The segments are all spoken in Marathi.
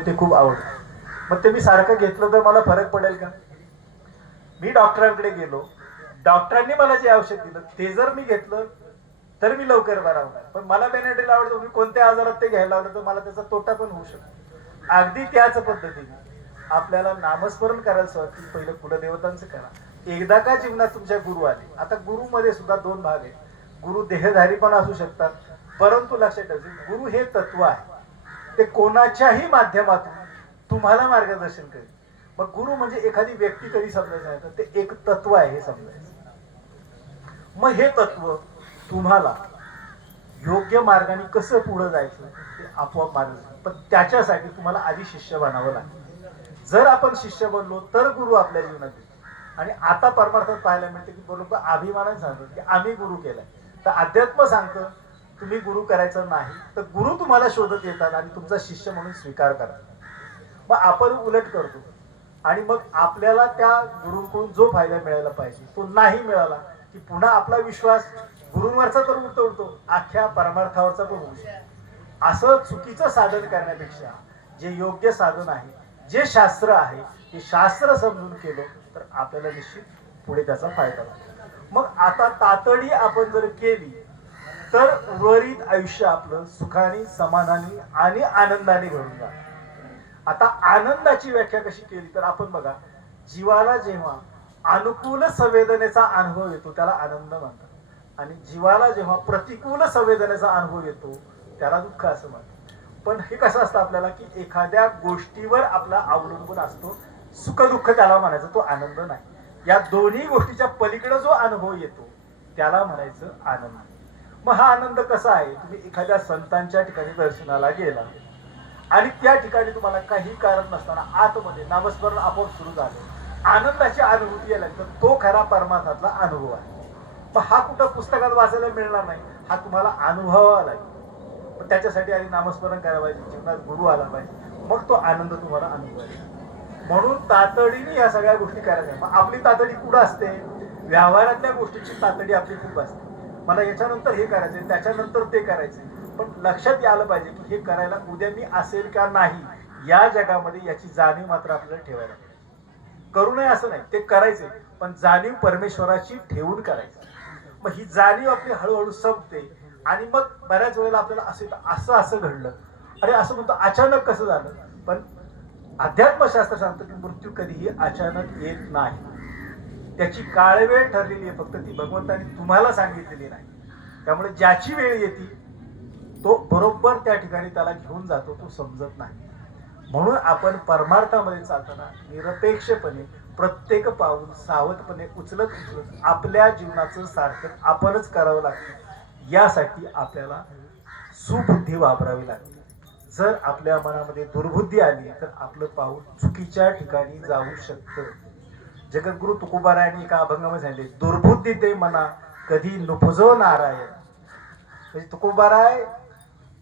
ते- खूप आवडतं मग ते मी सारखं घेतलं तर मला फरक पडेल का? मी डॉक्टरांकडे गेलो. डॉक्टरांनी मला जे औषध दिलं ते जर मी घेतलं तर मी लवकर बरा होणार पण मला बेनेड्रिल आवडतो मी कोणत्या आजारात ते घ्यायला लावलं तर मला त्याचा तोटा पण होऊ शकतो. अगदी त्याच पद्धतीने आपल्याला नामस्मरण करायला सुरुवात केली. पहिलं कुलदेवतांचं करा. एकदा का जीवनात तुमच्या गुरु आले? आता गुरुमध्ये सुद्धा दोन भाग आहेत. गुरु देहधारी पण असू शकतात. परंतु लक्षात ठेवायचं गुरु हे तत्व आहे. ते कोणाच्याही माध्यमातून तुम्हाला मार्गदर्शन करेल. मग गुरु म्हणजे एखादी व्यक्ती कधी समजायचं आहे तर ते एक तत्व आहे हे समजायचं. मग हे तत्व तुम्हाला योग्य मार्गाने कसं पुढे जायचं ते आपोआप मार्ग पण त्याच्यासाठी तुम्हाला आधी शिष्य बनावं लागेल जर आपण शिष्य बनलो तर गुरु आपल्या जीवनात येतो आणि आता परमार्थात पाहायला मिळते की बरोबर अभिमानाने सांगतात की आम्ही गुरु केलाय. तर अध्यात्म सांगतं तुम्ही गुरु करायचं नाही तर गुरु तुम्हाला शोधत येतात आणि तुमचा शिष्य म्हणून स्वीकार करतात. मग आपण उलट करतो. आणि मग आपल्याला त्या गुरुंकडून जो फायदा मिळायला पाहिजे तो नाही मिळाला की पुन्हा आपला विश्वास गुरुंवरचा तर उतरतो उठतो अख्ख्या परमार्थावरचा पण होऊ शकतो. असं चुकीचं साधन करण्यापेक्षा जे योग्य साधन आहे जे शास्त्र आहे ते शास्त्र समजून केलं तर आपल्याला निश्चित पुढे त्याचा फायदा होतो. मग आता तातडी आपण जर केली तर उर्वरित आयुष्य आपलं सुखाने समाधानी आणि आनंदाने भरून जा आता आनंदाची व्याख्या कशी केली तर आपण बघा जीवाला जेव्हा अनुकूल संवेदनेचा अनुभव येतो त्याला आनंद म्हणतात. आणि जीवाला जेव्हा प्रतिकूल संवेदनेचा अनुभव येतो त्याला दुःख असं म्हणतात. पण हे कसं असतं आपल्याला की एखाद्या गोष्टीवर आपला अवलंबून असतो सुखदुःख त्याला म्हणायचं तो आनंद नाही. या दोन्ही गोष्टीच्या पलीकडे जो अनुभव येतो त्याला म्हणायचं आनंद. मग हा आनंद कसा आहे? तुम्ही एखाद्या संतांच्या ठिकाणी दर्शनाला गेला. आणि त्या ठिकाणी तुम्हाला काही कारण नसताना आतमध्ये नामस्मरण आपोआप सुरू झालं. आनंदाची अनुभूती आल्यानंतर तो खरा परमार्थातला अनुभव आहे. मग हा कुठं पुस्तकात वाचायला मिळणार नाही. हा तुम्हाला अनुभवावा लागेल पण त्याच्यासाठी आधी नामस्मरण करायला पाहिजे. जीवनात गुरु आला पाहिजे. मग तो आनंद तुम्हाला अनुभवायचा म्हणून तातडीने या सगळ्या गोष्टी करायच्या. मग आपली तातडी कुठं असते? व्यवहारातल्या गोष्टीची तातडी आपली खूप असते. मला याच्यानंतर हे करायचंय त्याच्यानंतर ते करायचंय. पण लक्षात यायला पाहिजे की हे करायला उद्या मी असेल का नाही या जगामध्ये याची जाणीव मात्र आपल्याला ठेवायला पाहिजे. करू नये असं नाही ते करायचे पण जाणीव परमेश्वराची ठेवून करायचं मग ही जाणीव आपली हळूहळू संपते आणि मग बऱ्याच वेळेला आपल्याला असं येतं, असं असं घडलं. अरे असं म्हणतो अचानक कसं झालं? पण अध्यात्मशास्त्र सांगतं की मृत्यू कधीही अचानक येत नाही. त्याची काळवेळ ठरलेली आहे फक्त ती भगवंताने तुम्हाला सांगितलेली नाही. त्यामुळे ज्याची वेळ येते तो बरोबर त्या ठिकाणी त्याला घेऊन जातो तो समजत नाही. म्हणून आपण परमार्थामध्ये चालताना निरपेक्षपणे प्रत्येक पाऊल सावधपणे उचलत उचलत आपल्या जीवनाचं सार्थक आपणच करावं लागतं. यासाठी आपल्याला सुबुद्धी वापरावी लागते. जर आपल्या मनामध्ये दुर्बुद्धी आली तर आपलं पाऊल चुकीच्या ठिकाणी जाऊ शकतं. जगद्गुरु तुकोबारायांनी एका अभंगामध्ये सांगितले दुर्बुद्धी ते म्हणा कधी नुपजो नारायण. म्हणजे तुकोबाराय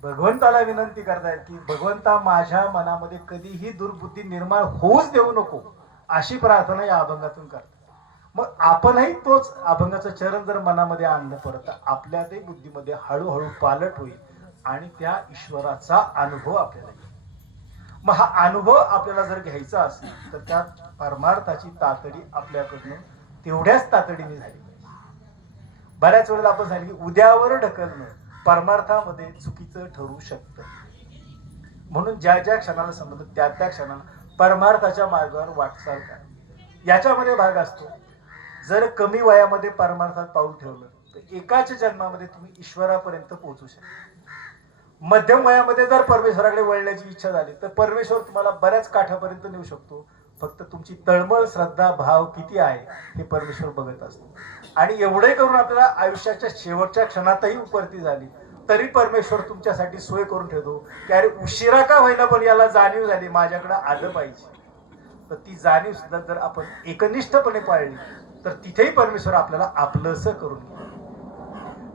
भगवंताला विनंती करतायत की भगवंता माझ्या मनामध्ये कधीही दुर्बुद्धी निर्माण होऊच देऊ नको अशी प्रार्थना या अभंगातून करतात. मग आपणही तोच अभंगाचं चरण जर मनामध्ये आणलं परत तर आपल्या ते बुद्धीमध्ये हळूहळू पालट होईल आणि त्या ईश्वराचा अनुभव आपल्याला येईल. मग हा अनुभव आपल्याला जर घ्यायचा असेल तर त्या परमार्थाची तातडी आपल्याकडून तेवढ्याच तातडीने झाली पाहिजे. बऱ्याच वेळेला आपण झाली की उद्यावर ढकलणं परमार्थामध्ये चुकीचं ठरू शकतं. म्हणून ज्या ज्या क्षणाला संबंध त्या त्या क्षणाला परमार्थाच्या मार्गावर वाटचाल करा. याच्यामध्ये भाग असतो जर कमी वयामध्ये परमार्थात पाऊल ठेवलं तर एकाच जन्मामध्ये तुम्ही ईश्वरापर्यंत पोहोचू शकता. मध्यम वयामध्ये जर परमेश्वराकडे वळण्याची इच्छा झाली तर परमेश्वर तुम्हाला बऱ्याच काठापर्यंत नेऊ शकतो. फक्त तुमची तळमळ श्रद्धा भाव किती आहे हे परमेश्वर बघत असतो. आणि एवढे करून आपल्याला आयुष्याच्या शेवटच्या क्षणातही उपरती झाली तरी परमेश्वर तुमच्यासाठी सोय करून ठेवतो की अरे उशिरा का होईना पण याला जाणीव झाली माझ्याकडे आलं पाहिजे. तर ती जाणीव सुद्धा जर आपण एकनिष्ठपणे पाळली तर तिथेही परमेश्वर आपल्याला आपलंसं करून घेतो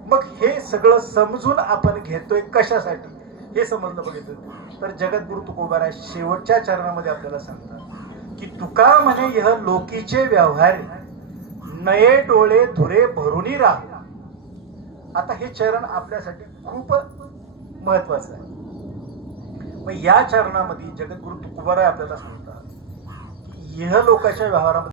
मग हे सगळं समजून आपण घेतोय कशासाठी? हे समजलं बघितलं. तर जगद्गुरु तुकोबारा शेवटच्या चरणामध्ये आपल्याला सांगतात की तुका म्हणे यह लोकीचे व्यवहार नये डोळे धुरे भरूनही राह. आता हे चरण आपल्यासाठी खूप महत्वाचं आहे. मग या चरणामध्ये जगद्गुरु तुकोबाराय आपल्याला सांगतात यह लोकाच्या व्यवहारामध्ये